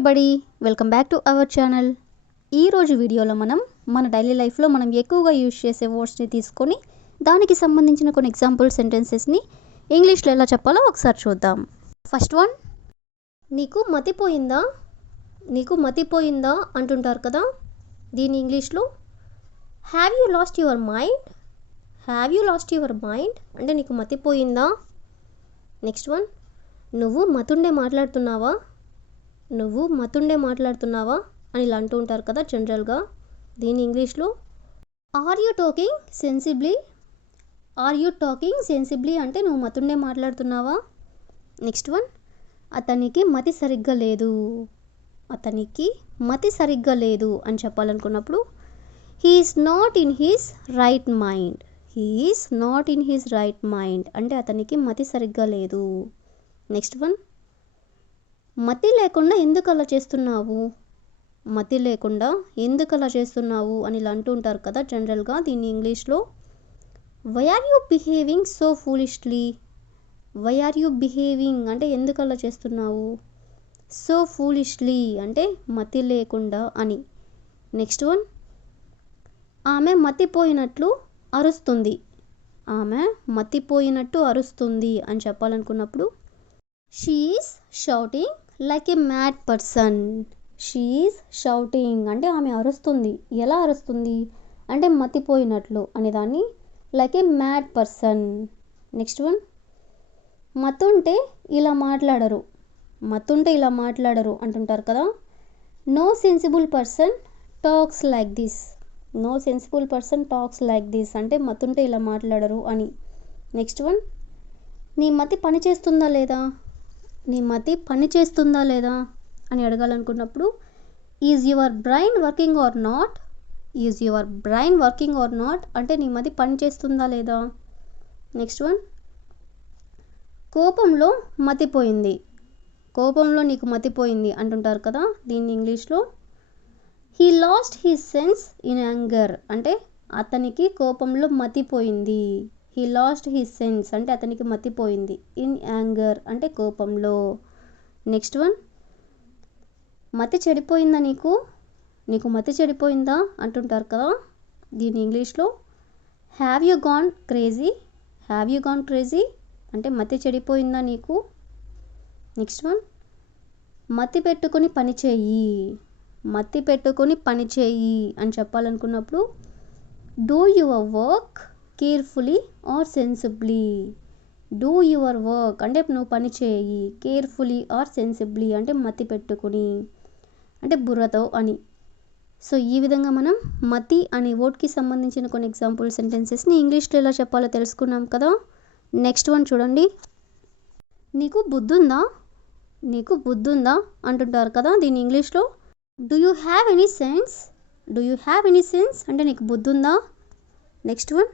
Everybody, welcome back to our channel. ఈరోజు వీడియోలో మనం మన డైలీ లైఫ్లో మనం ఎక్కువగా యూజ్ చేసే వర్డ్స్ని తీసుకొని దానికి సంబంధించిన కొన్ని ఎగ్జాంపుల్ సెంటెన్సెస్ని ఇంగ్లీష్లో ఎలా చెప్పాలో ఒకసారి చూద్దాం. ఫస్ట్ వన్, నీకు మతిపోయిందా? నీకు మతిపోయిందా అంటుంటారు కదా, దీని ఇంగ్లీష్లో have you lost your mind? Have you lost your mind అంటే నీకు మతిపోయిందా. నెక్స్ట్ వన్, నువ్వు మతుండే మాట్లాడుతున్నావా? నువ్వు మతుండే మాట్లాడుతున్నావా అని ఇలా అంటూ ఉంటారు కదా జనరల్గా, దీని ఇంగ్లీష్లో are you talking sensibly? Are you talking sensibly అంటే నువ్వు మతుండే మాట్లాడుతున్నావా. నెక్స్ట్ వన్, అతనికి మతి సరిగ్గా లేదు. అతనికి మతి సరిగ్గా లేదు అని చెప్పాలనుకున్నప్పుడు he is not in his right mind. He is not in his right mind అంటే అతనికి మతి సరిగ్గా లేదు. నెక్స్ట్ వన్, మతి లేకుండా ఎందుకు అలా చేస్తున్నావు? మతి లేకుండా ఎందుకు అలా చేస్తున్నావు అని ఇలా అంటూ ఉంటారు కదా జనరల్గా, దీన్ని ఇంగ్లీష్లో why are you behaving so foolishly? Why are you behaving అంటే ఎందుకు అలా చేస్తున్నావు. సో ఫూలిష్లీ అంటే మతి లేకుండా అని. నెక్స్ట్ వన్, ఆమె మతిపోయినట్లు అరుస్తుంది. ఆమె మతిపోయినట్టు అరుస్తుంది అని చెప్పాలనుకున్నప్పుడు she is shouting like a mad person. She is shouting అంటే ఆమె అరుస్తుంది. ఎలా అరుస్తుంది అంటే మతిపోయినట్లు అనేదాన్ని like a mad person. Next one, మతుంటే ఇలా మాట్లాడరు. మతుంటే ఇలా మాట్లాడరు అంటుంటారు కదా, no sensible person talks like this. No sensible person talks like this అంటే మతుంటే ఇలా మాట్లాడరు అని. నెక్స్ట్ వన్, నీ మతి పని చేస్తుందా లేదా? నీ మతి పని చేస్తుందా లేదా అని అడగాలనుకున్నప్పుడు is your brain working or not? Is your brain working or not అంటే నీ మతి పని చేస్తుందా లేదా. నెక్స్ట్ వన్, కోపంలో మతిపోయింది. కోపంలో నీకు మతిపోయింది అంటుంటారు కదా, దీన్ని ఇంగ్లీష్లో he lost his sense in anger అంటే అతనికి కోపంలో మతిపోయింది. హీ లాస్ట్ హిస్ సెన్స్ అంటే అతనికి మతిపోయింది. ఇన్ యాంగర్ అంటే కోపంలో. నెక్స్ట్ వన్, మతి చెడిపోయిందా నీకు? నీకు మతి చెడిపోయిందా అంటుంటారు కదా, దీని ఇంగ్లీష్లో have you gone crazy? Have you gone crazy అంటే మతి చెడిపోయిందా నీకు. నెక్స్ట్ వన్, మతి పెట్టుకొని పని చేయి. మతి పెట్టుకొని పని చేయి అని చెప్పాలనుకున్నప్పుడు do your work carefully or sensibly. Do your work అంటే నువ్వు పని చేయి, కేర్ఫుల్లీ ఆర్ సెన్సిబ్లీ అంటే మతి పెట్టుకుని అంటే బుర్రతో అని. సో ఈ విధంగా మనం మతి అనే వర్డ్కి సంబంధించిన కొన్ని ఎగ్జాంపుల్ సెంటెన్సెస్ని ఇంగ్లీష్లో ఎలా చెప్పాలో తెలుసుకున్నాం కదా. నెక్స్ట్ వన్ చూడండి, నీకు బుద్ధుందా? నీకు బుద్ధుందా అంటుంటారు కదా, దీని ఇంగ్లీష్లో do you have any sense? Do you have any sense అంటే నీకు బుద్ధుందా. నెక్స్ట్ వన్,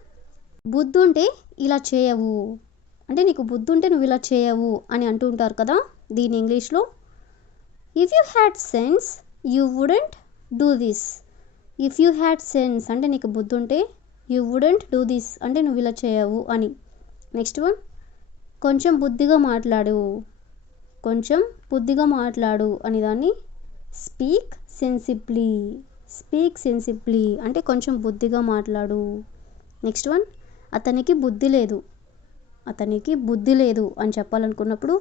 బుద్ధుంటే ఇలా చేయవు అంటే నీకు బుద్ధుంటే నువ్వు ఇలా చేయవు అని అంటూ ఉంటారు కదా, దీని ఇంగ్లీష్లో if you had sense you wouldn't do this. If you had sense అంటే నీకు బుద్ధుంటే యూ వుడెంట్ డూ దిస్ అంటే నువ్వు ఇలా చేయవు అని. నెక్స్ట్ వన్, కొంచెం బుద్ధిగా మాట్లాడు. కొంచెం బుద్ధిగా మాట్లాడు అని దాన్ని స్పీక్ సెన్సిబ్లీ. స్పీక్ సెన్సిబ్లీ అంటే కొంచెం బుద్ధిగా మాట్లాడు. నెక్స్ట్ వన్, అతనికి బుద్ధి లేదు. అతనికి బుద్ధి లేదు అని చెప్పాలనుకున్నప్పుడు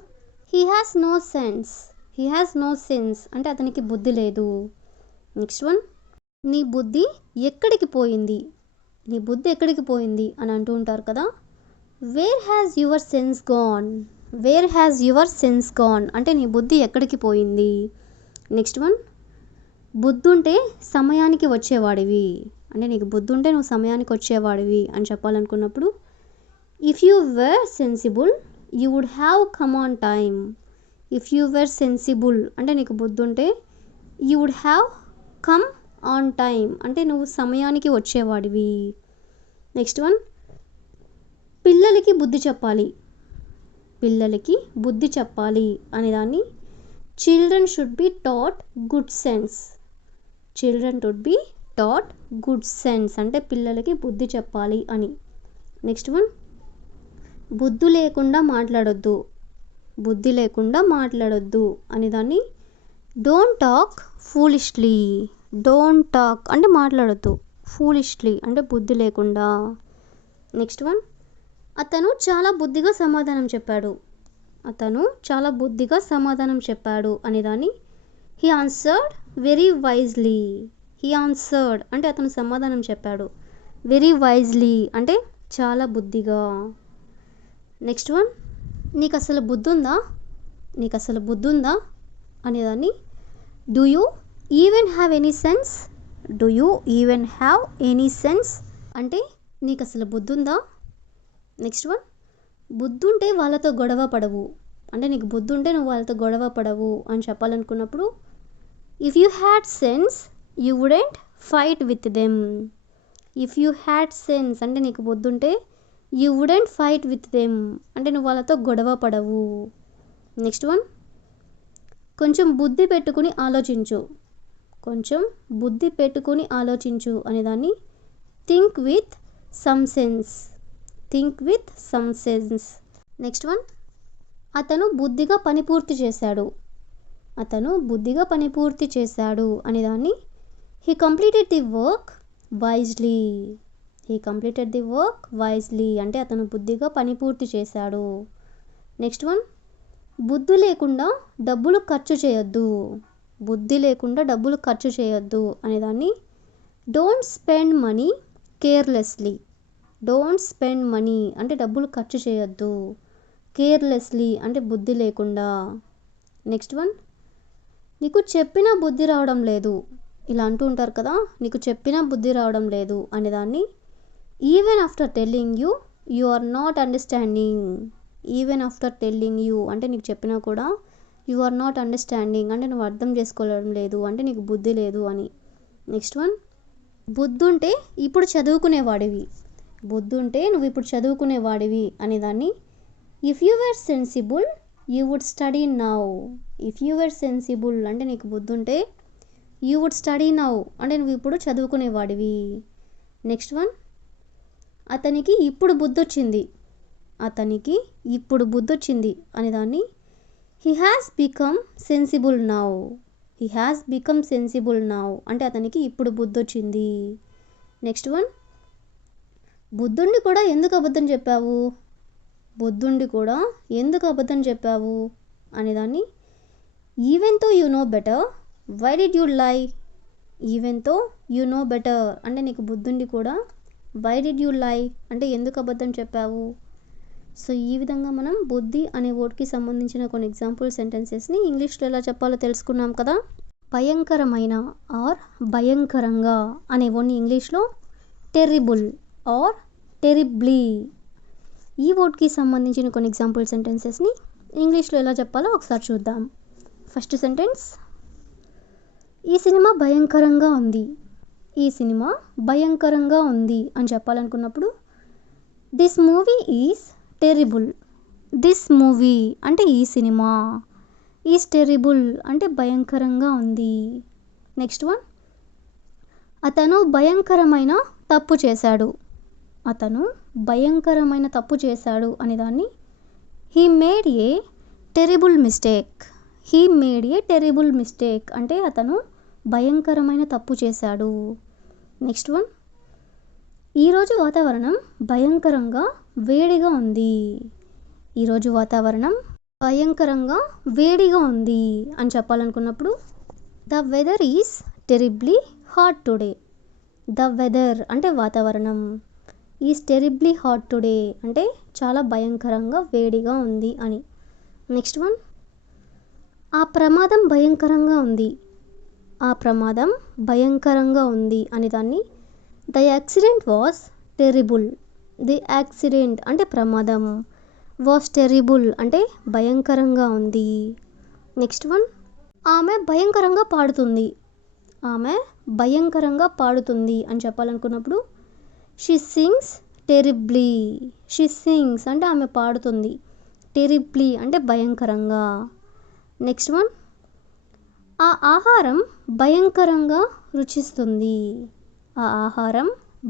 he has no sense. He has no sense అంటే అతనికి బుద్ధి లేదు. నెక్స్ట్ వన్, నీ బుద్ధి ఎక్కడికి పోయింది? నీ బుద్ధి ఎక్కడికి పోయింది అని అంటూ ఉంటారు కదా, where has your sense gone. Where has your sense gone అంటే నీ బుద్ధి ఎక్కడికి పోయింది. నెక్స్ట్ వన్, బుద్ధుంటే సమయానికి వచ్చేవాడివి అంటే నీకు బుద్ధుంటే నువ్వు సమయానికి వచ్చేవాడివి అని చెప్పాలనుకున్నప్పుడు if you were sensible you would have come on time. If you were sensible అంటే నీకు బుద్ధుంటే you would have come on time అంటే నువ్వు సమయానికి వచ్చేవాడివి. నెక్స్ట్ వన్, పిల్లలకి బుద్ధి చెప్పాలి. పిల్లలకి బుద్ధి చెప్పాలి అనేదాన్ని children should be taught good sense. Children should be taught good sense అంటే పిల్లలకి బుద్ధి చెప్పాలి అని. నెక్స్ట్ వన్, బుద్ధి లేకుండా మాట్లాడొద్దు. బుద్ధి లేకుండా మాట్లాడొద్దు అనేదాన్ని don't talk foolishly. Don't talk అంటే మాట్లాడద్దు. ఫూలిష్లీ అంటే బుద్ధి లేకుండా. నెక్స్ట్ వన్, అతను చాలా బుద్ధిగా సమాధానం చెప్పాడు. అతను చాలా బుద్ధిగా సమాధానం చెప్పాడు అనేదాన్ని he answered very wisely. He answered అంటే అతను సమాధానం చెప్పాడు. వెరీ వైజ్లీ అంటే చాలా బుద్ధిగా. నెక్స్ట్ వన్, నీకు అసలు బుద్ధుందా. నీకు అసలు బుద్ధుందా అనేదాన్ని do you even have any sense. Do you even have any sense అంటే నీకు అసలు బుద్ధుందా. నెక్స్ట్ వన్, బుద్ధుంటే వాళ్ళతో గొడవ పడవు. అంటే నీకు బుద్ధుంటే నువ్వు వాళ్ళతో గొడవ పడవు అని చెప్పాలనుకున్నప్పుడు if you had sense you wouldn't fight with them. If you had sense అంటే నీకు బుద్ధుంటే you wouldn't fight with them అంటే నువ్వు వాళ్ళతో గొడవ పడవు. నెక్స్ట్ వన్, కొంచెం బుద్ధి పెట్టుకుని ఆలోచించు. కొంచెం బుద్ధి పెట్టుకుని ఆలోచించు అనేదాన్ని think with some sense. Think with some sense. Next one, అతను బుద్ధిగా పని పూర్తి చేశాడు. అతను బుద్ధిగా పని పూర్తి చేశాడు అనేదాన్ని he completed the work wisely. He completed the work wisely అంటే అతను బుద్ధిగా పని పూర్తి చేశాడు. నెక్స్ట్ వన్, బుద్ధి లేకుండా డబ్బులు ఖర్చు చేయొద్దు. బుద్ధి లేకుండా డబ్బులు ఖర్చు చేయొద్దు అనేదాన్ని don't spend money carelessly. Don't spend money అంటే డబ్బులు ఖర్చు చేయొద్దు. కేర్లెస్లీ అంటే బుద్ధి లేకుండా. నెక్స్ట్ వన్, నీకు చెప్పినా బుద్ధి రావడం లేదు. ఇలా అంటూ ఉంటారు కదా, నీకు చెప్పినా బుద్ధి రావడం లేదు అనేదాన్ని even after telling you you are not understanding. Even after telling you అంటే నీకు చెప్పినా కూడా యు ఆర్ నాట్ అండర్స్టాండింగ్ అంటే నువ్వు అర్థం చేసుకోవడం లేదు అంటే నీకు బుద్ధి లేదు అని. నెక్స్ట్ వన్, బుద్ధుంటే ఇప్పుడు చదువుకునేవాడివి. బుద్ధుంటే నువ్వు ఇప్పుడు చదువుకునేవాడివి అనేదాన్ని if you were sensible you would study now. If you were sensible అంటే నీకు బుద్ధుంటే యూ వుడ్ స్టడీ నౌ అంటే నువ్వు ఇప్పుడు చదువుకునేవాడివి. నెక్స్ట్ వన్, అతనికి ఇప్పుడు బుద్ధొచ్చింది. అతనికి ఇప్పుడు బుద్ధొచ్చింది అనేదాన్ని he has become sensible now. He has become sensible now అంటే అతనికి ఇప్పుడు బుద్ధొచ్చింది. నెక్స్ట్ వన్, బుద్ధుండి కూడా ఎందుకు అబద్ధం చెప్పావు. బుద్ధుండి కూడా ఎందుకు అబద్ధం చెప్పావు అనేదాన్ని even though you know better why did you lie. Even though you know better అంటే నీకు బుద్ధుండి కూడా వై డిడ్ యూ లై అంటే ఎందుకు అబద్ధం చెప్పావు. సో ఈ విధంగా మనం బుద్ధి అనే వర్డ్కి సంబంధించిన కొన్ని ఎగ్జాంపుల్ సెంటెన్సెస్ని ఇంగ్లీష్లో ఎలా చెప్పాలో తెలుసుకున్నాం కదా. భయంకరమైన ఆర్ భయంకరంగా అనే వర్డ్ని ఇంగ్లీష్లో టెర్రిబుల్ ఆర్ టెరిబ్లీ. ఈ వర్డ్కి సంబంధించిన కొన్ని ఎగ్జాంపుల్ సెంటెన్సెస్ని ఇంగ్లీష్లో ఎలా చెప్పాలో ఒకసారి చూద్దాం. ఫస్ట్ సెంటెన్స్, ఈ సినిమా భయంకరంగా ఉంది. ఈ సినిమా భయంకరంగా ఉంది అని చెప్పాలనుకున్నప్పుడు this movie is terrible. This movie అంటే ఈ సినిమా, ఈజ్ టెరిబుల్ అంటే భయంకరంగా ఉంది. నెక్స్ట్ వన్, అతను భయంకరమైన తప్పు చేశాడు. అతను భయంకరమైన తప్పు చేశాడు అనేదాన్ని he made A terrible mistake. He made A terrible mistake అంటే అతను భయంకరమైన తప్పు చేశాడు. నెక్స్ట్ వన్, ఈరోజు వాతావరణం భయంకరంగా వేడిగా ఉంది. ఈరోజు వాతావరణం భయంకరంగా వేడిగా ఉంది అని చెప్పాలనుకున్నప్పుడు the weather is terribly hot today. The weather అంటే వాతావరణం, ఈజ్ టెరిబ్లీ హాట్ టుడే అంటే చాలా భయంకరంగా వేడిగా ఉంది అని. నెక్స్ట్ వన్, ఆ ప్రమాదం భయంకరంగా ఉంది. ఆ ప్రమాదం భయంకరంగా ఉంది అని దాన్ని the accident was terrible. The accident అంటే ప్రమాదం, వాస్ టెరిబుల్ అంటే భయంకరంగా ఉంది. నెక్స్ట్ వన్, ఆమె భయంకరంగా పాడుతుంది. ఆమె భయంకరంగా పాడుతుంది అని చెప్పాలనుకున్నప్పుడు she sings terribly. She sings అంటే ఆమె పాడుతుంది, టెరిబ్లీ అంటే భయంకరంగా. నెక్స్ట్ వన్, ఆ ఆహారం భయంకరంగా రుచిస్తుంది. ఆ ఆహారం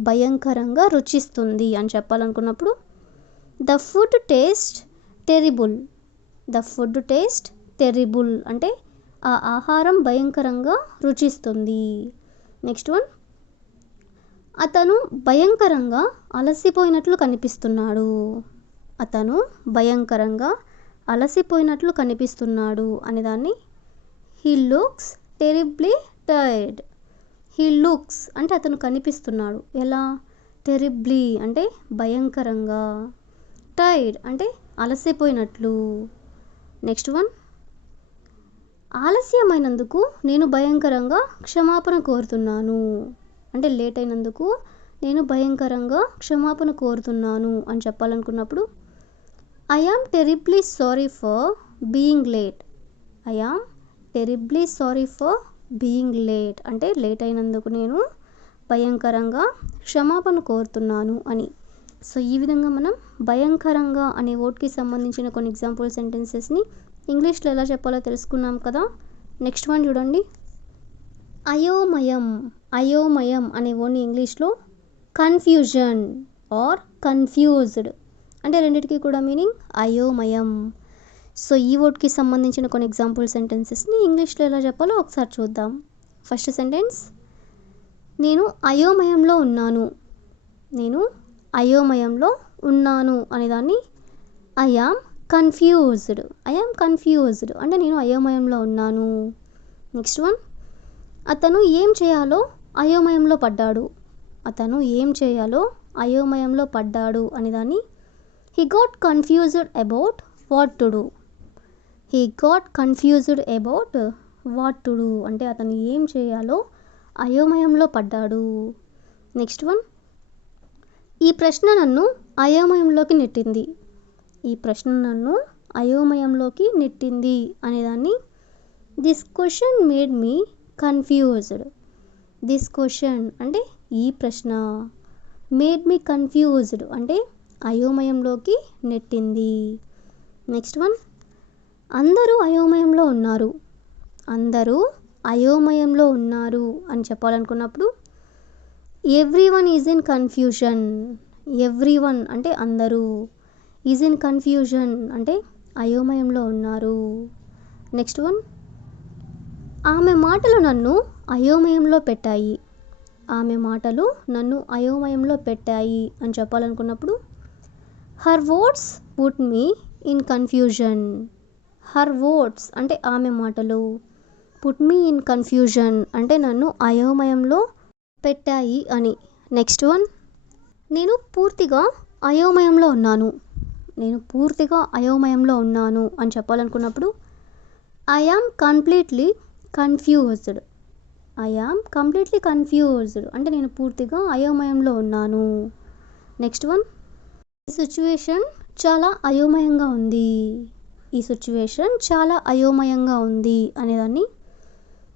భయంకరంగా రుచిస్తుంది అని చెప్పాలనుకున్నప్పుడు the food taste terrible. The food taste terrible అంటే ఆ ఆహారం భయంకరంగా రుచిస్తుంది. నెక్స్ట్ వన్, అతను భయంకరంగా అలసిపోయినట్లు కనిపిస్తున్నాడు. అతను భయంకరంగా అలసిపోయినట్లు కనిపిస్తున్నాడు అనేదాన్ని he looks terribly tired. He looks అంటే అతను కనిపిస్తున్నాడు ఎలా, టెరిబ్లీ అంటే భయంకరంగా, టైర్డ్ అంటే అలసిపోయినట్లు. నెక్స్ట్ వన్, ఆలస్యమైనందుకు నేను భయంకరంగా క్షమాపణ కోరుతున్నాను. అంటే లేట్ అయినందుకు నేను భయంకరంగా క్షమాపణ కోరుతున్నాను అని చెప్పాలనుకున్నప్పుడు I am terribly sorry for being late. I am terribly sorry for being late అంటే లేట్ అయినందుకు నేను భయంకరంగా క్షమాపణ కోరుతున్నాను అని. సో ఈ విధంగా మనం భయంకరంగా అనే వర్డ్కి సంబంధించిన కొన్ని ఎగ్జాంపుల్ సెంటెన్సెస్ని ఇంగ్లీష్లో ఎలా చెప్పాలో తెలుసుకున్నాం కదా. నెక్స్ట్ వన్ చూడండి, అయోమయం. అయోమయం అనే వర్డ్ని ఇంగ్లీష్లో కన్ఫ్యూజన్ ఆర్ కన్ఫ్యూజ్డ్ అంటే రెండింటికి కూడా మీనింగ్ అయోమయం. సో ఈ వర్డ్కి సంబంధించిన కొన్ని ఎగ్జాంపుల్ సెంటెన్సెస్ని ఇంగ్లీష్లో ఎలా చెప్పాలో ఒకసారి చూద్దాం. ఫస్ట్ సెంటెన్స్, నేను అయోమయంలో ఉన్నాను. నేను అయోమయంలో ఉన్నాను అనేదాన్ని I am confused. I yam confused అంటే నేను అయోమయంలో ఉన్నాను. నెక్స్ట్ వన్, అతను ఏం చేయాలో అయోమయంలో పడ్డాడు. అతను ఏం చేయాలో అయోమయంలో పడ్డాడు అనేదాన్ని he got confused about what to do. He got confused about what to do అంటే అతను ఏం చేయాలో అయోమయంలో పడ్డాడు. నెక్స్ట్ వన్, ఈ ప్రశ్న నన్ను అయోమయంలోకి నెట్టింది. ఈ ప్రశ్న నన్ను అయోమయంలోకి నెట్టింది అనేదాన్ని this question made me confused. This question అంటే ఈ ప్రశ్న, మేడ్ మీ కన్ఫ్యూజ్డ్ అంటే అయోమయంలోకి నెట్టింది. నెక్స్ట్ వన్, అందరూ అయోమయంలో ఉన్నారు. అందరూ అయోమయంలో ఉన్నారు అని చెప్పాలనుకున్నప్పుడు everyone is in confusion. Everyone అంటే అందరూ, ఈజ్ ఇన్ కన్ఫ్యూజన్ అంటే అయోమయంలో ఉన్నారు. నెక్స్ట్ వన్, ఆమె మాటలు నన్ను అయోమయంలో పెట్టాయి. ఆమె మాటలు నన్ను అయోమయంలో పెట్టాయి అని చెప్పాలనుకున్నప్పుడు her words put me in confusion. Her words అంటే ఆమె మాటలు, పుట్ మీ ఇన్ కన్ఫ్యూజన్ అంటే నన్ను అయోమయంలో పెట్టాయి అని. నెక్స్ట్ వన్, నేను పూర్తిగా అయోమయంలో ఉన్నాను. నేను పూర్తిగా అయోమయంలో ఉన్నాను అని చెప్పాలనుకున్నప్పుడు I am completely confused. I am completely confused అంటే నేను పూర్తిగా అయోమయంలో ఉన్నాను. నెక్స్ట్ వన్, ఈ సిచ్యువేషన్ చాలా అయోమయంగా ఉంది. ఈ సిచ్యువేషన్ చాలా అయోమయంగా ఉంది అనేదాన్ని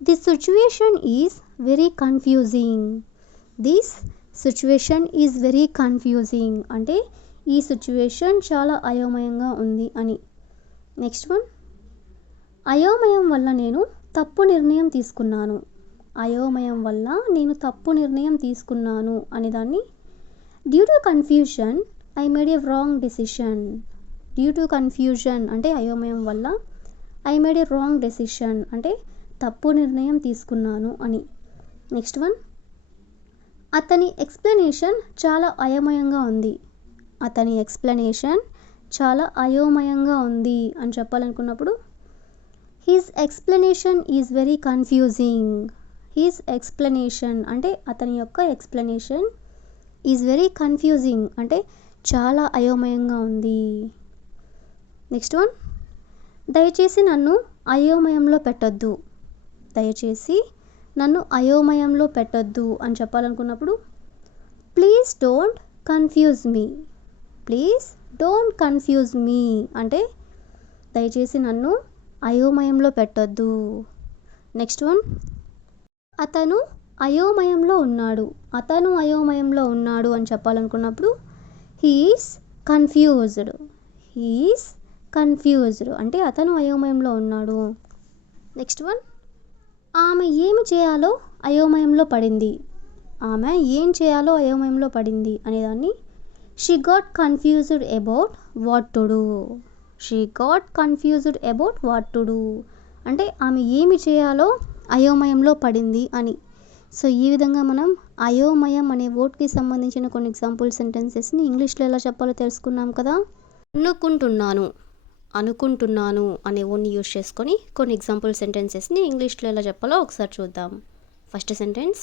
this situation is very confusing. This situation is very confusing అంటే ఈ సిచ్యువేషన్ చాలా అయోమయంగా ఉంది అని. నెక్స్ట్ వన్, అయోమయం వల్ల నేను తప్పు నిర్ణయం తీసుకున్నాను. అయోమయం వల్ల నేను తప్పు నిర్ణయం తీసుకున్నాను అనేదాన్ని due to confusion I made A wrong decision. Due to confusion అంటే అయోమయం వల్ల I made A wrong decision అంటే తప్పు నిర్ణయం తీసుకున్నాను అని. నెక్స్ట్ వన్, అతని ఎక్స్ప్లెనేషన్ చాలా అయోమయంగా ఉంది. అతని ఎక్స్ప్లెనేషన్ చాలా అయోమయంగా ఉంది అని చెప్పాలనుకున్నప్పుడు his explanation is very confusing. His explanation అంటే అతని యొక్క ఎక్స్ప్లెనేషన్ ఈజ్ వెరీ కన్ఫ్యూజింగ్ అంటే చాలా అయోమయంగా ఉంది. నెక్స్ట్ వన్, దయచేసి నన్ను అయోమయంలో పెట్టొద్దు. దయచేసి నన్ను అయోమయంలో పెట్టొద్దు అని చెప్పాలనుకున్నప్పుడు please don't confuse me. Please don't confuse me అంటే దయచేసి నన్ను అయోమయంలో పెట్టొద్దు. నెక్స్ట్ వన్, అతను అయోమయంలో ఉన్నాడు. అతను అయోమయంలో ఉన్నాడు అని చెప్పాలనుకున్నప్పుడు హీఈస్ కన్ఫ్యూజ్డ్. హీఈస్ కన్ఫ్యూజ్డ్ అంటే అతను అయోమయంలో ఉన్నాడు. నెక్స్ట్ వన్, ఆమె ఏమి చేయాలో అయోమయంలో పడింది. ఆమె ఏం చేయాలో అయోమయంలో పడింది అనేదాన్ని she got confused about what to do. She got confused about what to do అంటే ఆమె ఏమి చేయాలో అయోమయంలో పడింది అని. సో ఈ విధంగా మనం అయోమయం అనే వర్డ్కి సంబంధించిన కొన్ని ఎగ్జాంపుల్ సెంటెన్సెస్ని ఇంగ్లీష్లో ఎలా చెప్పాలో తెలుసుకున్నాం కదా. అనుకుంటున్నాను అనుకుంటున్నాను అనే వర్డ్ని యూజ్ చేసుకొని కొన్ని ఎగ్జాంపుల్ సెంటెన్సెస్ని ఇంగ్లీష్లో ఎలా చెప్పాలో ఒకసారి చూద్దాం. ఫస్ట్ సెంటెన్స్,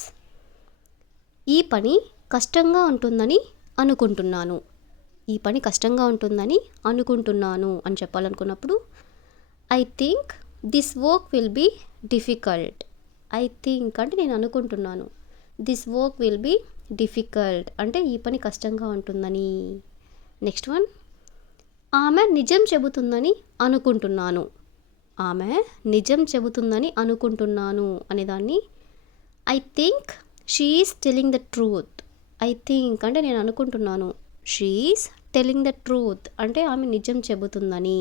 ఈ పని కష్టంగా ఉంటుందని అనుకుంటున్నాను. ఈ పని కష్టంగా ఉంటుందని అనుకుంటున్నాను అని చెప్పాలనుకున్నప్పుడు I think this work will be difficult. I think అంటే నేను అనుకుంటున్నాను, this work will be difficult అంటే ఈ పని కష్టంగా ఉంటుందని. నెక్స్ట్ వన్, ఆమె నిజం చెబుతుందని అనుకుంటున్నాను. ఆమె నిజం చెబుతుందని అనుకుంటున్నాను అనేదాన్ని I think she is telling the truth. I think అంటే నేను అనుకుంటున్నాను, she is telling the truth అంటే ఆమె నిజం చెబుతుందని.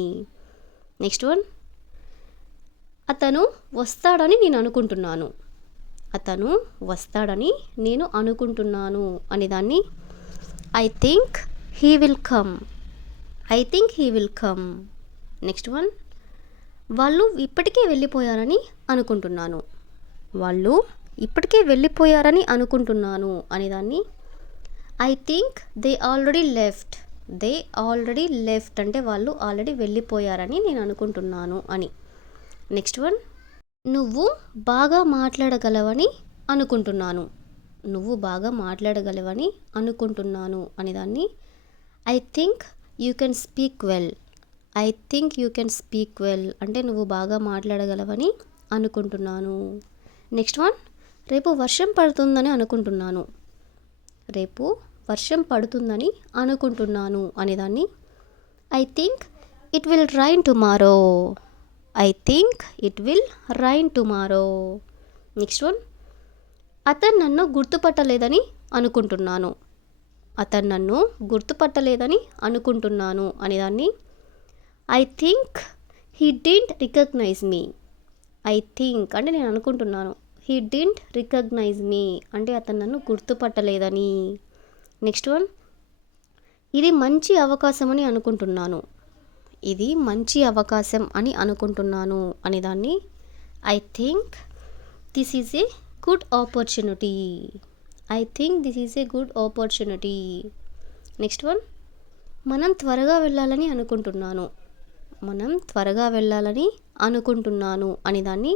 నెక్స్ట్ వన్, అతను వస్తాడని నేను అనుకుంటున్నాను. అతను వస్తాడని నేను అనుకుంటున్నాను అనేదాన్ని I think he will come. I think he will come. Next one, వాళ్ళు ఇప్పటికే వెళ్ళిపోయారని అనుకుంటున్నాను. వాళ్ళు ఇప్పటికే వెళ్ళిపోయారని అనుకుంటున్నాను అనేదాన్ని I think they already left. They already left అంటే వాళ్ళు ఆల్రెడీ వెళ్ళిపోయారని నేను అనుకుంటున్నాను అని. నెక్స్ట్ వన్, నువ్వు బాగా మాట్లాడగలవని అనుకుంటున్నాను. నువ్వు బాగా మాట్లాడగలవని అనుకుంటున్నాను అనేదాన్ని I think you can speak well. I think you can speak well అంటే నువ్వు బాగా మాట్లాడగలవని అనుకుంటున్నాను. నెక్స్ట్ వన్, రేపు వర్షం పడుతుందని అనుకుంటున్నాను. రేపు వర్షం పడుతుందని అనుకుంటున్నాను అనేదాన్ని I think it will rain tomorrow. I think it will rain tomorrow. Next one, అతను నన్ను గుర్తుపట్టలేదని అనుకుంటున్నాను. అతను నన్ను గుర్తుపట్టలేదని అనుకుంటున్నాను అనేదాన్ని I think he didn't recognise me. I think అంటే నేను అనుకుంటున్నాను, హీ డింట్ రికగ్నైజ్ మీ అంటే అతను నన్ను గుర్తుపట్టలేదని. నెక్స్ట్ వన్, ఇది మంచి అవకాశం అని అనుకుంటున్నాను. ఇది మంచి అవకాశం అని అనుకుంటున్నాను అనేదాన్ని I think this is a good opportunity. I think this is a good opportunity. Next one, మనం త్వరగా వెళ్ళాలని అనుకుంటున్నాను. మనం త్వరగా వెళ్ళాలని అనుకుంటున్నాను అనేదాన్ని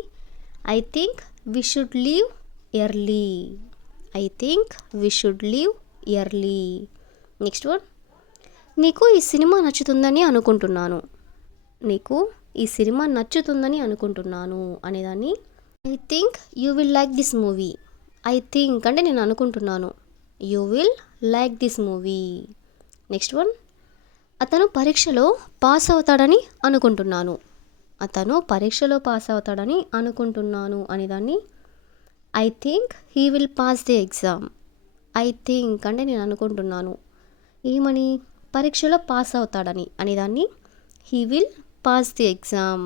I think we should leave early. I think we should leave early. Next one, నీకు ఈ సినిమా నచ్చుతుందని అనుకుంటున్నాను. నీకు ఈ సినిమా నచ్చుతుందని అనుకుంటున్నాను అనేదాన్ని I think you will like this movie. I think అంటే నేను అనుకుంటున్నాను, you will like this movie. Next one, అతను పరీక్షలో పాస్ అవుతాడని అనుకుంటున్నాను. అతను పరీక్షలో పాస్ అవుతాడని అనుకుంటున్నాను అనేదాన్ని I think he will pass the exam. I think అంటే నేను అనుకుంటున్నాను, ఏమని, పరీక్షలో పాస్ అవుతాడని అనేదాన్ని he will pass the exam.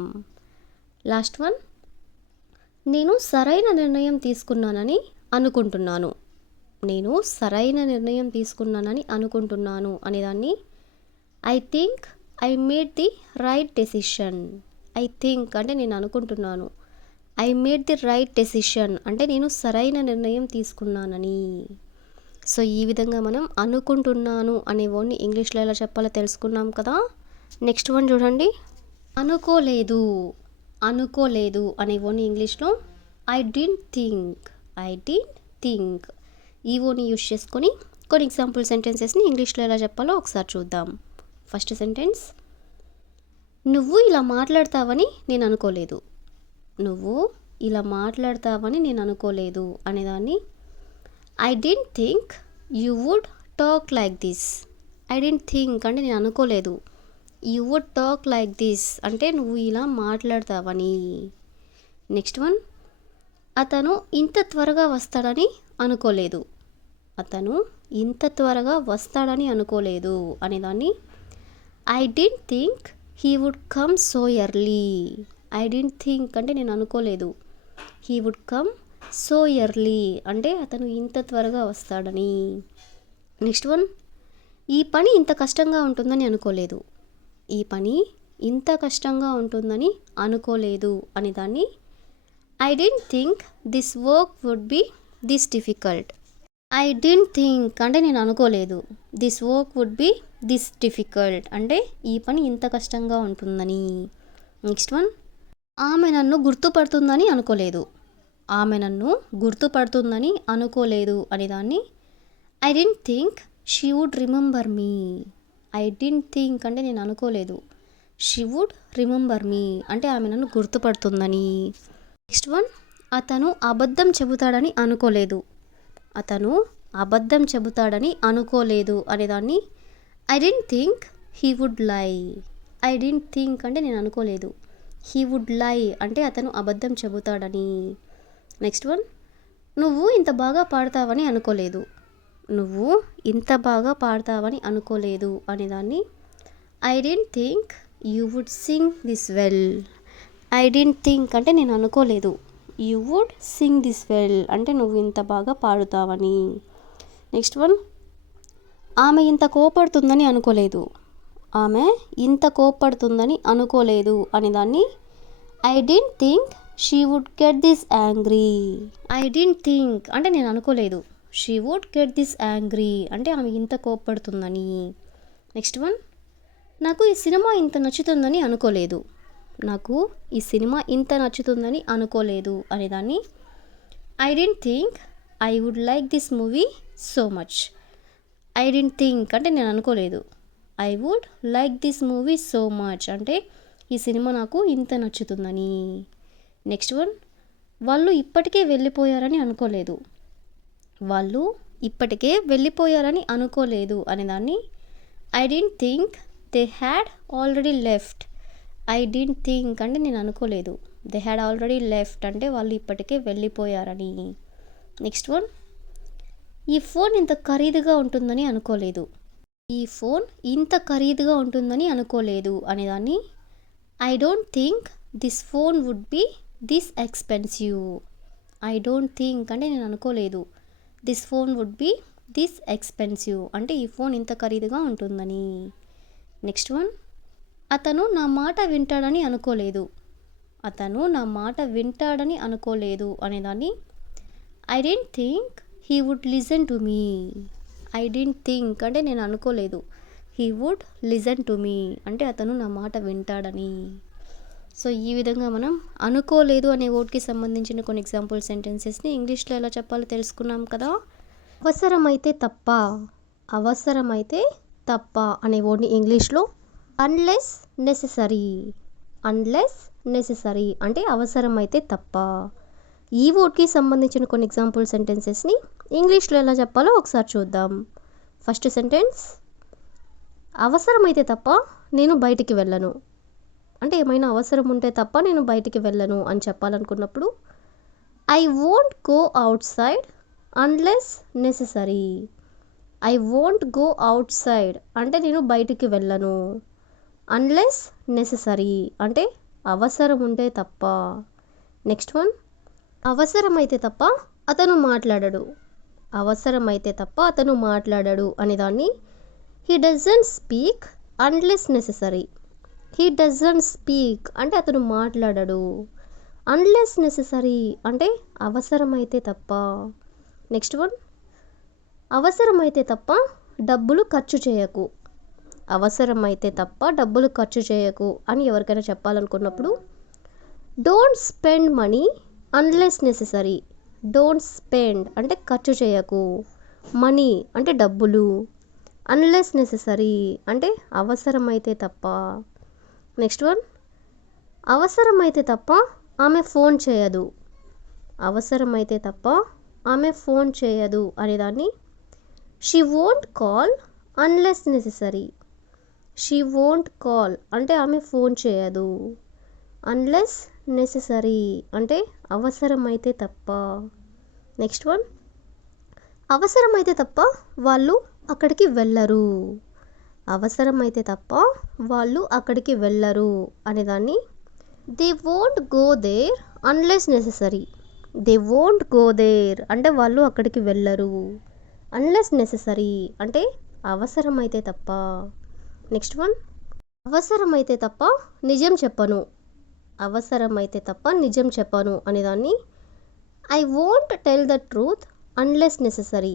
Last one, నేను సరైన నిర్ణయం తీసుకున్నానని అనుకుంటున్నాను. నేను సరైన నిర్ణయం తీసుకున్నానని అనుకుంటున్నాను అనేదాన్ని I think I made the right decision. I think అంటే నేను అనుకుంటున్నాను, I made the right decision అంటే నేను సరైన నిర్ణయం తీసుకున్నానని. సో ఈ విధంగా మనం అనుకుంటున్నాను అనే వర్డ్ని ఇంగ్లీష్లో ఎలా చెప్పాలో తెలుసుకున్నాం కదా. నెక్స్ట్ వన్ చూడండి, అనుకోలేదు. అనుకోలేదు అనే వర్డ్ని ఇంగ్లీష్లో I didn't think. I didn't think ఈ వర్డ్ని యూజ్ చేసుకొని కొన్ని ఎగ్జాంపుల్ సెంటెన్సెస్ని ఇంగ్లీష్లో ఎలా చెప్పాలో ఒకసారి చూద్దాం. ఫస్ట్ సెంటెన్స్, నువ్వు ఇలా మాట్లాడతావని నేను అనుకోలేదు. నువ్వు ఇలా మాట్లాడతావని నేను అనుకోలేదు అనేదాన్ని I didn't think you would talk like this. I didn't think అంటే నేను అనుకోలేదు, you would talk like this అంటే నువ్వు ఇలా మాట్లాడతావని. నెక్స్ట్ వన్, అతను ఇంత త్వరగా వస్తాడని అనుకోలేదు. అతను ఇంత త్వరగా వస్తాడని అనుకోలేదు అనేదాన్ని I didn't think he would come so early. I didn't think అంటే నేను అనుకోలేదు, he would come so early అంటే అతను ఇంత త్వరగా వస్తాడని. నెక్స్ట్ వన్, ఈ పని ఇంత కష్టంగా ఉంటుందని అనుకోలేదు. ఈ పని ఇంత కష్టంగా ఉంటుందని అనుకోలేదు అని దాన్ని I didn't think this work would be this difficult. I didn't think అంటే నేను అనుకోలేదు, this work would be this difficult అంటే ఈ పని ఇంత కష్టంగా ఉంటుందని. నెక్స్ట్ వన్, ఆమె నన్ను గుర్తుపడుతుందని అనుకోలేదు. ఆమె నన్ను గుర్తుపడుతుందని అనుకోలేదు అని దాన్ని I didn't think she would remember me. I didn't think అంటే నేను అనుకోలేదు, షీ వుడ్ రిమెంబర్ మీ అంటే ఆమె నన్ను గుర్తుపడుతుందని. నెక్స్ట్ వన్, అతను అబద్ధం చెబుతాడని అనుకోలేదు. అతను అబద్ధం చెబుతాడని అనుకోలేదు అనే దాన్ని I didn't think he would lie. I didn't think అంటే నేను అనుకోలేదు, హీ వుడ్ లై అంటే అతను అబద్ధం చెబుతాడని. నెక్స్ట్ వన్, నువ్వు ఇంత బాగా పాడతావని అనుకోలేదు. నువ్వు ఇంత బాగా పాడతావని అనుకోలేదు అనే దాన్ని I didn't think you would sing this well. I didn't think అంటే నేను అనుకోలేదు, you would sing this well అంటే నువ్వు ఇంత బాగా పాడుతావని. నెక్స్ట్ వన్, ఆమె ఇంత కోపడుతుందని అనుకోలేదు. ఆమె ఇంత కోపడుతుందని అనుకోలేదు అని దాన్ని I didn't think she would get this angry. I didn't think అంటే నేను అనుకోలేదు, she would get this angry అంటే ఆమె ఇంత కోపడుతుందని. నెక్స్ట్ వన్, నాకు ఈ సినిమా ఇంత నచ్చుతుందని అనుకోలేదు. నాకు ఈ సినిమా ఇంత నచ్చుతుందని అనుకోలేదు అనే దాన్ని I didn't think I would like this movie so much. I didn't think అంటే నేను అనుకోలేదు, I would like this movie so much అంటే ఈ సినిమా నాకు ఇంత నచ్చుతుందని. నెక్స్ట్ వన్, వాళ్ళు ఇప్పటికే వెళ్ళిపోయారని అనుకోలేదు. వాళ్ళు ఇప్పటికే వెళ్ళిపోయారని అనుకోలేదు అనే దాన్ని I didn't think they had already left. I didn't think అంటే నేను అనుకోలేదు, దే హ్యాడ్ ఆల్రెడీ లెఫ్ట్ అంటే వాళ్ళు ఇప్పటికే వెళ్ళిపోయారని. నెక్స్ట్ వన్, ఈ ఫోన్ ఇంత ఖరీదుగా ఉంటుందని అనుకోలేదు. ఈ ఫోన్ ఇంత ఖరీదుగా ఉంటుందని అనుకోలేదు అనే దాన్ని I don't think this phone would be this expensive. I don't think అంటే నేను అనుకోలేదు, this phone would be this expensive అంటే ఈ ఫోన్ ఇంత ఖరీదుగా ఉంటుందని. నెక్స్ట్ వన్, అతను నా మాట వింటాడని అనుకోలేదు. అతను నా మాట వింటాడని అనుకోలేదు అనేదాన్ని I didn't think he would listen to me. I didn't think అంటే నేను అనుకోలేదు, he would listen to me అంటే అతను నా మాట వింటాడని. సో ఈ విధంగా మనం అనుకోలేదు అనే వర్డ్కి సంబంధించిన కొన్ని ఎగ్జాంపుల్ సెంటెన్సెస్ని ఇంగ్లీష్లో ఎలా చెప్పాలో తెలుసుకున్నాం కదా. అవసరమైతే తప్ప, అవసరమైతే తప్ప అనే వర్డ్ని ఇంగ్లీష్లో అన్లెస్ నెసెసరీ. అన్లెస్ నెసెసరీ అంటే అవసరమైతే తప్ప. ఈ వర్డ్కి సంబంధించిన కొన్ని ఎగ్జాంపుల్ సెంటెన్సెస్ని ఇంగ్లీష్లో ఎలా చెప్పాలో ఒకసారి చూద్దాం. ఫస్ట్ సెంటెన్స్, అవసరమైతే తప్ప నేను బయటికి వెళ్ళను. అంటే ఏమైనా అవసరం ఉంటే తప్ప నేను బయటికి వెళ్ళను అని చెప్పాలనుకున్నప్పుడు I won't go outside unless necessary. I won't go outside అంటే నేను బయటికి వెళ్ళను. అన్లెస్ నెసెసరీ అంటే అవసరం ఉంటే తప్ప. నెక్స్ట్ వన్, అవసరమైతే తప్ప అతను మాట్లాడడు. అవసరమైతే తప్ప అతను మాట్లాడడు అనే దాన్ని he doesn't speak unless necessary. He doesn't speak అంటే అతను మాట్లాడడు. అన్లెస్ నెసెసరీ అంటే అవసరమైతే తప్ప. నెక్స్ట్ వన్, అవసరమైతే తప్ప డబ్బులు ఖర్చు చేయకు. అవసరమైతే తప్ప డబ్బులు ఖర్చు చేయకు అని ఎవరికైనా చెప్పాలనుకున్నప్పుడు don't spend money unless necessary. Don't spend అంటే ఖర్చు చేయకు, మనీ అంటే డబ్బులు, అన్లెస్ నెసెసరీ అంటే అవసరమైతే తప్ప. నెక్స్ట్ వన్, అవసరమైతే తప్ప ఆమె ఫోన్ చేయదు. అవసరమైతే తప్ప ఆమె ఫోన్ చేయదు అనేదాన్ని she won't call unless necessary. She won't call అంటే ఆమె ఫోన్ చేయదు. అన్లెస్ నెసెసరీ అంటే అవసరమైతే తప్ప. నెక్స్ట్ వన్, అవసరమైతే తప్ప వాళ్ళు అక్కడికి వెళ్ళరు. అవసరమైతే తప్ప వాళ్ళు అక్కడికి వెళ్ళరు అనేదాన్ని they won't go there unless necessary. They won't go there అంటే వాళ్ళు అక్కడికి వెళ్ళరు. అన్లెస్ నెసెసరీ అంటే అవసరమైతే తప్ప. నెక్స్ట్ వన్, అవసరమైతే తప్ప నిజం చెప్పను, అవసరమైతే తప్ప నిజం చెప్పను అనేదాన్ని I won't tell the truth unless necessary.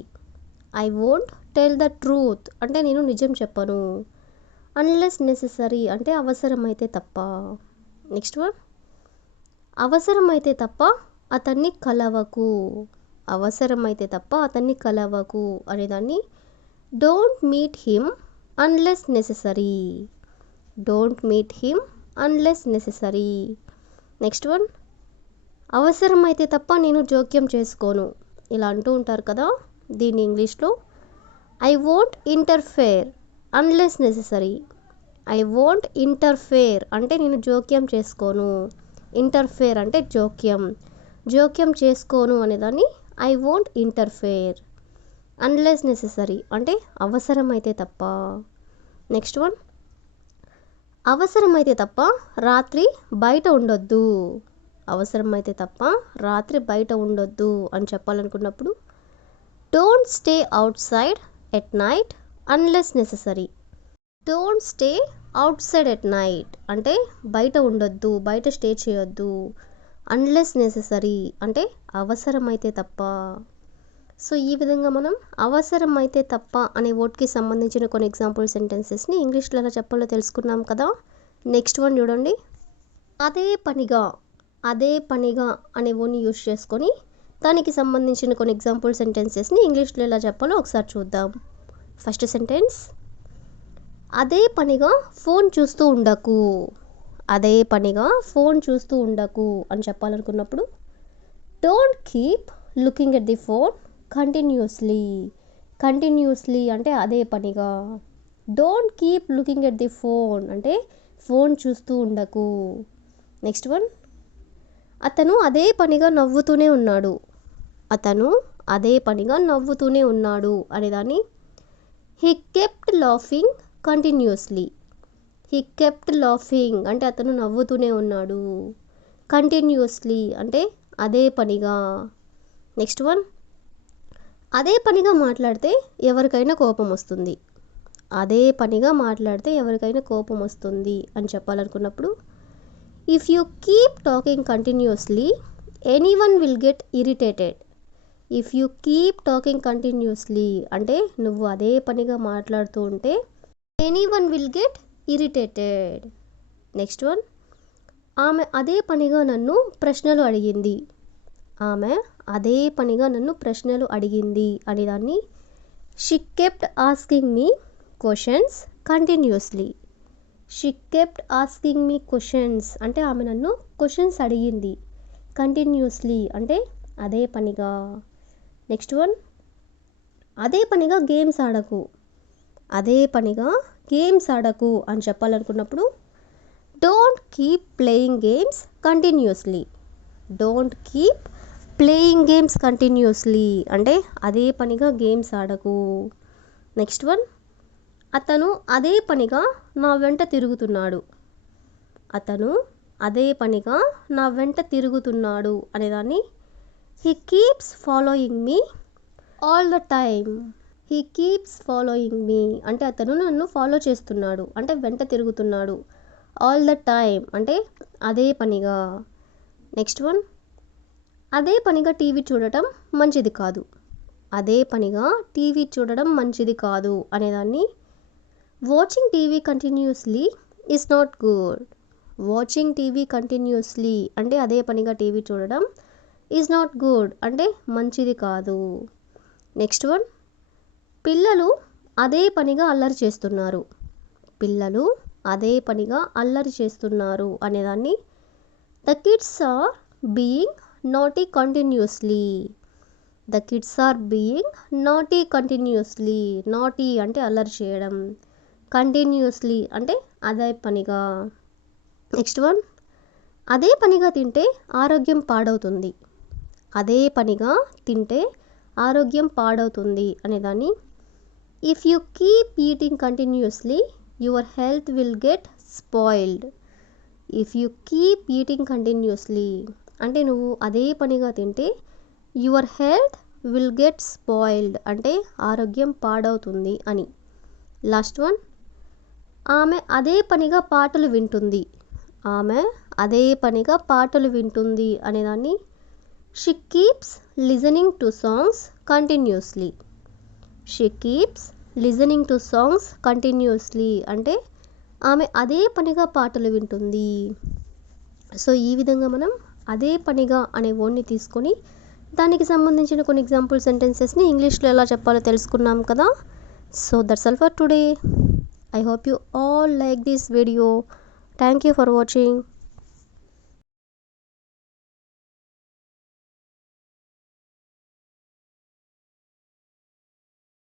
I won't tell the truth అంటే నేను నిజం చెప్పను, అన్లెస్ నెససరీ అంటే అవసరమైతే తప్ప. నెక్స్ట్ వన్, అవసరమైతే తప్ప అతన్ని కలవకు, అవసరమైతే తప్ప అతన్ని కలవకు అనేదాన్ని don't meet him unless necessary. Don't meet him unless necessary. Next one, అవసరమైతే తప్ప నేను జోక్యం చేసుకోను, ఇలా అంటూ ఉంటారు కదా, దీన్ని ఇంగ్లీష్లో I won't interfere unless necessary. I won't interfere అంటే నేను జోక్యం చేసుకోను, ఇంటర్ఫేర్ అంటే జోక్యం, జోక్యం చేసుకోను అనేదాన్ని I won't interfere. Unless necessary అంటే అవసరమైతే తప్ప. నెక్స్ట్ వన్, అవసరమైతే తప్ప రాత్రి బయట ఉండొద్దు, అవసరమైతే తప్ప రాత్రి బయట ఉండొద్దు అని చెప్పాలనుకున్నప్పుడు don't stay outside at night unless necessary. Don't stay outside at night అంటే బయట ఉండొద్దు, బయట స్టే చేయొద్దు. అన్లెస్ నెససరీ అంటే అవసరమైతే తప్ప. సో ఈ విధంగా మనం అవసరమైతే తప్ప అనే వర్డ్కి సంబంధించిన కొన్ని ఎగ్జాంపుల్ సెంటెన్సెస్ని ఇంగ్లీష్లో ఎలా చెప్పాలో తెలుసుకున్నాం కదా. నెక్స్ట్ వన్ చూడండి, అదే పనిగా, అదే పనిగా అనే వర్డ్ని యూజ్ చేసుకొని దానికి సంబంధించిన కొన్ని ఎగ్జాంపుల్ సెంటెన్సెస్ని ఇంగ్లీష్లో ఎలా చెప్పాలో ఒకసారి చూద్దాం. ఫస్ట్ సెంటెన్స్, అదే పనిగా ఫోన్ చూస్తూ ఉండకు, అదే పనిగా ఫోన్ చూస్తూ ఉండకు అని చెప్పాలనుకున్నప్పుడు don't keep looking at the phone continuously. Continuously అంటే అదే పనిగా. Don't keep looking at the phone అంటే ఫోన్ చూస్తూ ఉండకు. నెక్స్ట్ వన్, అతను అదే పనిగా నవ్వుతూనే ఉన్నాడు, అతను అదే పనిగా నవ్వుతూనే ఉన్నాడు అనేదాన్ని he kept laughing continuously. He kept laughing అంటే అతను నవ్వుతూనే ఉన్నాడు, కంటిన్యూస్లీ అంటే అదే పనిగా. నెక్స్ట్ వన్, అదే పనిగా మాట్లాడితే ఎవరికైనా కోపం వస్తుంది, అదే పనిగా మాట్లాడితే ఎవరికైనా కోపం వస్తుంది అని చెప్పాలనుకున్నప్పుడు if you keep talking continuously anyone will get irritated. If you keep talking continuously అంటే నువ్వు అదే పనిగా మాట్లాడుతూ ఉంటే anyone will get irritated. Next one, ఆమె అదే పనిగా నన్ను ప్రశ్నలు అడిగింది, ఆమె అదే పనిగా నన్ను ప్రశ్నలు అడిగింది అనేదాన్ని she kept asking me questions continuously. She kept asking me questions అంటే ఆమె నన్ను క్వశ్చన్స్ అడిగింది, కంటిన్యూస్లీ అంటే అదే పనిగా. నెక్స్ట్ వన్, అదే పనిగా గేమ్స్ ఆడకు, అదే పనిగా గేమ్స్ ఆడకు అని చెప్పాలనుకున్నప్పుడు don't keep playing games continuously. Don't keep playing games continuously అంటే అదే పనిగా గేమ్స్ ఆడకు. నెక్స్ట్ వన్, అతను అదే పనిగా నా వెంట తిరుగుతున్నాడు, అతను అదే పనిగా నా వెంట తిరుగుతున్నాడు అనేదాన్ని he keeps following me all the time. He keeps following me అంటే అతను నన్ను ఫాలో చేస్తున్నాడు అంటే వెంట తిరుగుతున్నాడు. ఆల్ ద టైమ్ అంటే అదే పనిగా. నెక్స్ట్ వన్, అదే పనిగా టీవీ చూడటం మంచిది కాదు, అదే పనిగా టీవీ చూడడం మంచిది కాదు అనేదాన్ని watching TV continuously is not good. Watching TV continuously అంటే అదే పనిగా టీవీ చూడడం ఈజ్ నాట్ గుడ్ అంటే మంచిది కాదు. నెక్స్ట్ వన్, పిల్లలు అదే పనిగా అల్లరి చేస్తున్నారు, పిల్లలు అదే పనిగా అల్లరి చేస్తున్నారు అనేదాన్ని the kids are being naughty continuously. The kids are being naughty continuously. Naughty అంటే అల్లరి చేయడం, కంటిన్యూస్లీ అంటే అదే పనిగా. నెక్స్ట్ వన్, అదే పనిగా తింటే ఆరోగ్యం పాడవుతుంది, అదే పనిగా తింటే ఆరోగ్యం పాడవుతుంది అనేదాన్ని if you keep eating continuously your health will get spoiled. If you keep eating continuously అంటే నువ్వు అదే పనిగా తింటే your health will get spoiled అంటే ఆరోగ్యం పాడవుతుంది అని. లాస్ట్ వన్, ఆమె అదే పనిగా పాటలు వింటుంది. ఆమె అదే పనిగా పాటలు వింటుంది అనేదాన్ని she keeps listening to songs continuously. She keeps listening to songs continuously అంటే ఆమె అదే పనిగా పాటలు వింటుంది. సో ఈ విధంగా మనం అదే పనిగా అనే వర్డ్ని తీసుకొని దానికి సంబంధించిన కొన్ని ఎగ్జాంపుల్ సెంటెన్సెస్ని ఇంగ్లీష్లో ఎలా చెప్పాలో తెలుసుకున్నాం కదా. So that's all for today. I hope you all like this video. Thank you for watching.